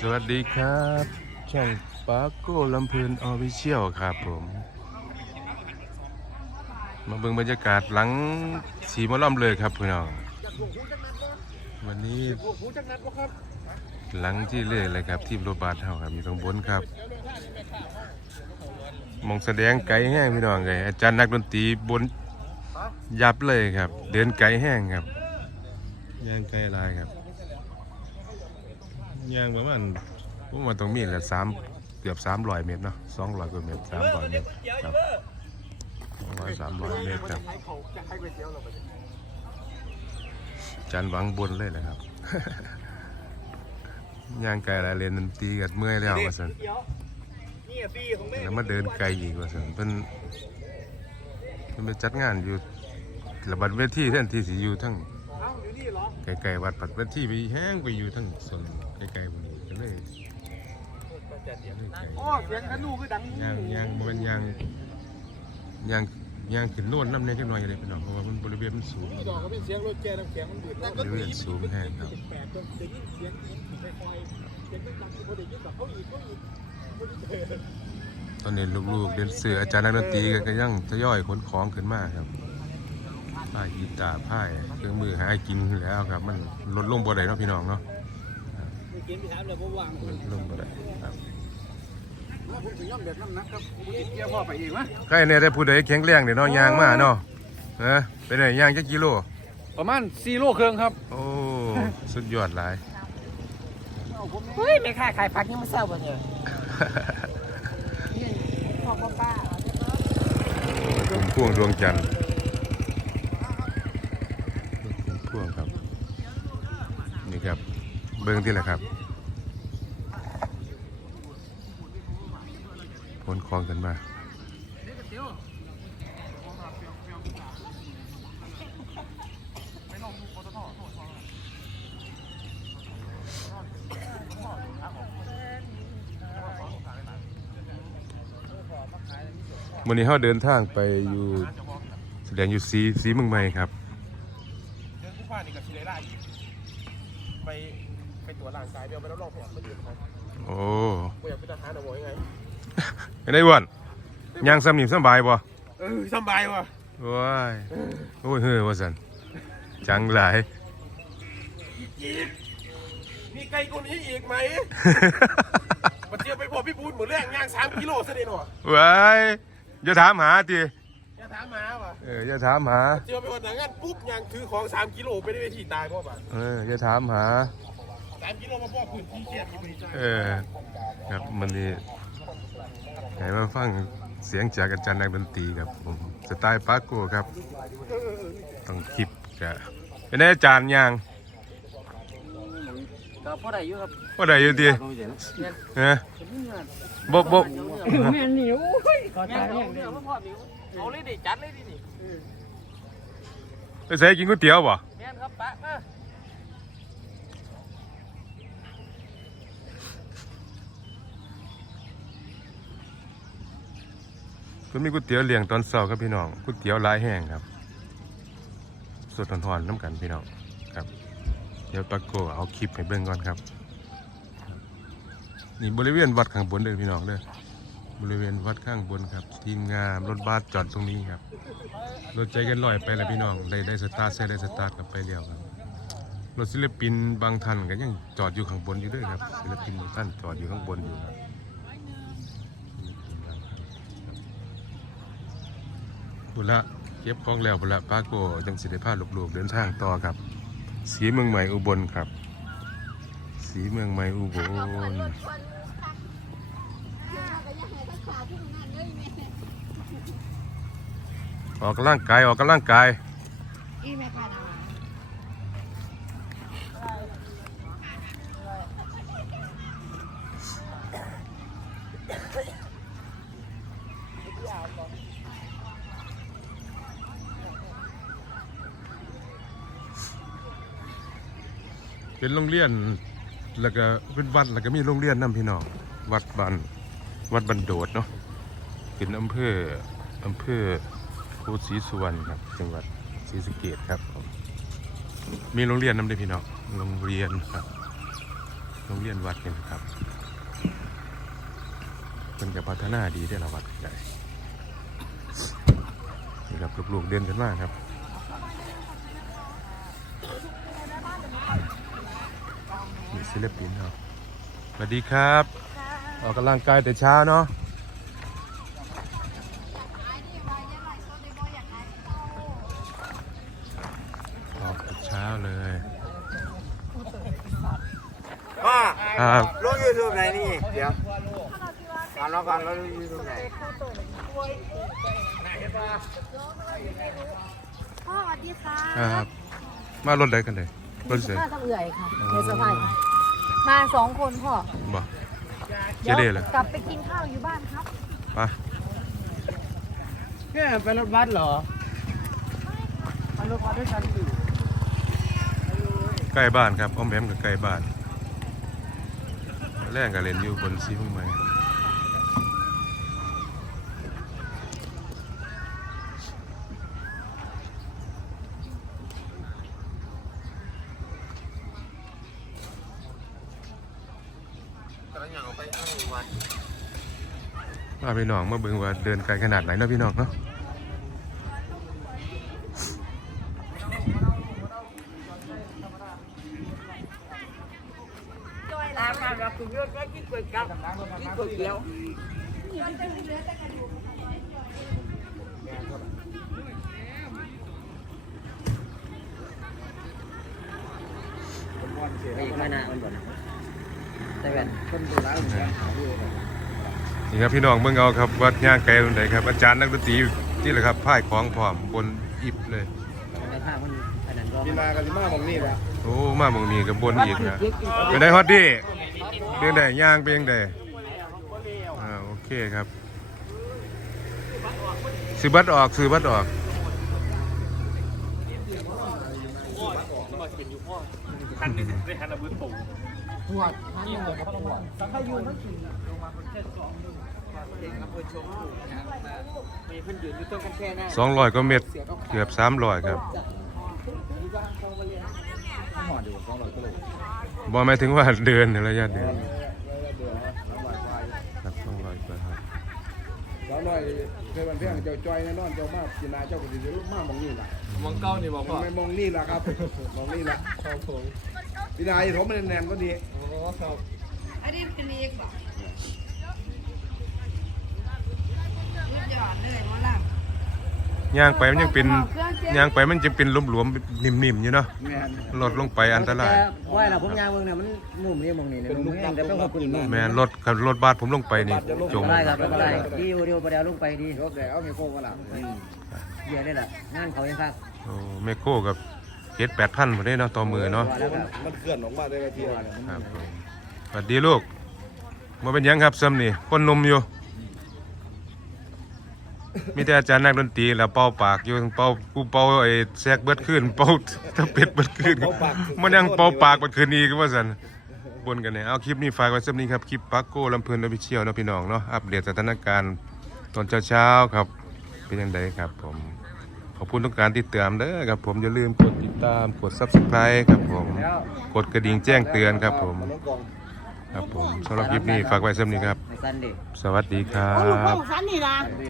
สวัสดีครับ ช่องปาโก้ลำเพลินออฟิเชียลครับผม มาเบิ่งบรรยากาศหลังสีมะล่อมเลยครับพี่น้อง วันนี้หลังที่เลื่อยเลยครับ ทีมโรบาทเฮาครับอยู่ตรงบนครับ มองแสดงไกลแห้งพี่น้องไงอาจารย์นักดนตรีบนยับเลยครับ เดินไกลแห้งครับย่างไกลลายครับ ยางประมาณผมว่าตรงมีแหละสามเกือบสามร้อยเมตรเนาะสองร้อยกว่าเมตรสามร้อยเมตรครับสองร้อยสามร้อยเมตรครับจันหวังบนเลยนะครับ ย่างไกลอะไรเรียนดนตีกันเมื่อยแล้วว่าสันนี่อะพี่ของแล้วมาเดินไกลอีกว่าสันเพิ่นเพิ่นไปจัดงานอยู่ระบัดเวทีท่านที่สิอยู่ทั้งเอ้าอยู่นี่เหรอไกลๆวัดปัดเวทีไปแห้งไปอยู่ทั้งส่วน ไกลๆบนนี้ก็เลยอ๋อเสียงขนูคือดังย่างย่างบ่แมันย่างย่างย่างขึ้นโน่นน้ำเนี่ยจักหน่อยเลยพี่น้องเพราะว่ามันบริเวณมันสูง ดอกก็เป็นเสียงรถแกน้ำแข็งมันบืดบริเวณสูงแห้งครับ แปดจนได้ยินเสียงคอยๆเสียงดังๆพอได้ยินแบบเขาอีกเขาอีกตอนนี้ลูกๆเดินเสืออาจารย์นักดนตรีก็ยังทยอยขนของขึ้นมาครับผ้ากีตาร์ผ้าเครื่องมือหากินแล้วครับ มันลดลงบ่ได้เนาะพี่น้องเนาะ เมื่อกี้พี่ถามเลยว่าวางลดลงบ่ได้ครับผมถึงย่อมเด็ดน้ำนักครับผมติดเกียร์พ่อไปเองวะใครเนี่ยได้ผู้ใดแข็งแรงเดี๋ยวเนาะยางมาเนาะเออไปไหนยางจักกิโล ประมาณ4โลครึ่งครับ โอ้สุดยอดหลายเฮ้ยไม่ค่าขายผักยังไม่เศร้าบ่เนี่ยพ่อป้าป้าดวงพ่วงดวงจันทร์ดวงพ่วงครับนี่ครับ เบิ้งที่แหละครับผลคลองกันมาวันนี้เราเดินทางไปอยู่แสดงอยู่สีสีเมืองใหม่ครับ เดินผู้ผ่านนี่กับชิเลล่าอีกไป ไปตรวจร่างกายเดี๋ยวไปรับรองผลมาอยู่ครับโอ้กูอยากเป็นทหารเอาไว้ไงไม่ได้อ้วนยางสำนิมสำบายบ่เออสบายว่ะว้ายโอ้ยเฮ้ยว่าสันจังหลาย อีกมีไกลกว่านี้อีกไหม มาเที่ยวไปพอพี่บูนเหมือนแรกย่างสามกิโลซะเด่นว่ะว้ายอย่าถามหาทีอย่าถามมาว่ะเอออย่าถามหาเที่ยวไปวันไหนงั้นปุ๊บย่างถือของสามกิโลไปได้เวทีตายพ่อป่ะเอออย่าถามหา เกียรติไปจ้าเออครับมันนี่ให้มาฟังเสียงจากอาจารย์นักดนตรีครับผมสไตล์ปาโก้ครับ ต้องคิดกะเป็นไงอาจารย์ยางก็พ่อได้อยู่ครับว่าได้อยู่ดีเออบ่บ่แม่นิวก็ตายเนี่ยเนี่ยพ่อนิวเอาเลยดิจัดเลยดินี่ไปใส่กินก๋วยเตี๋ยวบ่แม่นครับปะมา เพิ่นมีก๋วยเตี๋ยวเลี้ยงตอนเช้าครับพี่น้องก๋วยเตี๋ยวลายแห้งครับสดทอนๆน้ำกันพี่น้องครับ เดี๋ยวปาโกเอาคลิปให้เบิ่งก่อนครับ นี่บริเวณวัดข้างบนเด้อพี่น้องเด้อบริเวณวัดข้างบนครับ ทีมงานรถบัสจอดตรงนี้ครับรถใจกันลอยไปแล้วพี่น้องได้ได้สตาร์ทใช้ได้สตาร์ทกลับไปเรียวครับรถศิลปินบางท่านก็ยังจอดอยู่ข้างบนอยู่ด้วยครับศิลปินบางท่านจอดอยู่ข้างบนอยู่ครับ บุละเก็บของแล้วบุละป้าโกจังสิได้พาลูกๆเดินทางต่อครับ สีเมืองใหม่อุบลครับ สีเมืองใหม่อุบลออกกำลังกายออกกำลังกายอีแม่ค่ะนะ เป็นโรงเรียน แล้วก็เป็นวัดแล้วก็มีโรงเรียนนํพี่น้องวัดบันวัดบันโดดเนาะเป็นอำเภออำเภอโพธิ์ศรีสุวรรณครับ จังหวัดศรีสะเกษครับมีโรงเรียนนํด้วยพี่น้องโรงเรียนครับโรงเรียนวัดนี่ครับเป็นกับพัฒนาดีได้ละวัดใหญ่นี่ครับลูกๆเดินกันมากครับ ศิลปินครับสวัสดีครับ ออกกำลังกายแต่เช้าเนาะออกแต่เช้าเลยพ่อครับลงยูทูบไหนนี่ เดี๋ยวก่อนแล้วก่อนแล้วลงยูทูบไหนพ่อสวัสดีค่ะครับ มารถไหนกันเลยรถเสียมาทำเอื่อยค่ะในสบาย มาสองคนพ่อบ่เจเด้เลยกลับไปกินข้าวอยู่บ้านครับไปเนี่ยไปรถบัสเหรอไปรถบัสด้วยกันสิใกล้บ้านครับอ้อมแอมกับใกล้บ้านแรกก็เล่นอยู่บนซีพุ่งไม้ มาพี่น้องมาเบิ่งว่าเดินไกลขนาดไหนเนาะพี่น้องเนาะตามมากับคุณยศว่ากินก๋วยจั๊บกินก๋วยเตี๋ยวไอ้ข้านามันบ่น แต่แบบคนโบราณนี่ครับพี่น้องเบิ่งเอาครับวัดย่างไกลตรงไหนครับอาจารย์นักดนตรีที่แหละครับพ่ายของพร้อมบนอิบเลยในภาพมันอันนั้นก็กินมากันมาของนี่แหละโอ้มาหมองนี้กับบนอีกนะเป็นไดฮอตดี้เพียงใดย่างเพียงใดอ่าโอเคครับซื้อบัตรออกซื้อบัตรออกหัวทั้งหมดครับ หัวสังขยูมันขี่ลงมาคนแค่สองเองอำเภอชมพูมีเพิ่นยืนอยู่ต้นกันแค่หน้าสองร้อยก็เม็ดเกือบสามร้อยครับบอหมายถึงว่าเดินระยะเดินครับสองร้อยกว่าครับสาวน้อยเคยวันเพียงเจ้าจอยแน่นอนเจ้ามากินนาเจ้าก็สิเดี๋ยวมามองนี่ล่ะมองเก้านี่บอกว่าไม่มองนี่ล่ะครับมองนี่ล่ะครับผมพี่นายผมมันแนมก็ดีโอ้ ครับอันนี้เป็นเอกบอกรุดยอดเลยหมอลย่างไปมันยังเป็นย่างไปมันจะเป็นหลวมๆนิ่มๆอยู่เนาะแม่นลดลงไปอันตรายว่าเราผมยางเมืองเนี่ยมันมุมนี่มองนี่เนี่ยมันแห้งแต่เป็นคนปุ่นนี่แม่นรถกับรถบัสผมลงไปนี่จมได้ครับได้ดีเดียวประเดี๋ยวลงไปดีรถแต่เอาไม่โค้งกันล่ะเบียร์ได้ละงานเขาเองครับโอ้แมคโครกับ เจ็ดแปดพันหมดได้เนาะต่อมือเนาะแล้วก็มันเคลื่อนออกมาได้ทีเดียวครับผมสวัสดีลูกมาเป็นหยังครับซ้ำนี่คนหนมอยู่ มีแต่อาจารย์นักดนตรีแล้วเป่าปากอยู่เป่ากูเป่าไอ้แซกเบิดขึ้นเป่าตะเป็ดเบิดขึ้นมันยังเป่าปากเบิดขึ้นอีกว่าสันบนกันเนี่ยเอาคลิปนี้ฝากไว้ซ้ำนี้ครับคลิปปักโก้ลำเพลินอภิเชียวเนาะพี่น้องเนาะอัปเดตสถานการณ์ตอนเช้าๆครับเป็นยังไงครับผม ขอบคุณทุกการติดตามเด้อครับผมอย่าลืมกดติดตามกด subscribe ครับผม กดกระดิ่งแจ้งเตือนครับผม ครับผมสำหรับคลิปนี้ฝากไว้ซ้ำนี้ครับ สวัสดีครัำโอ้ลูกน้บองสันนี่นะ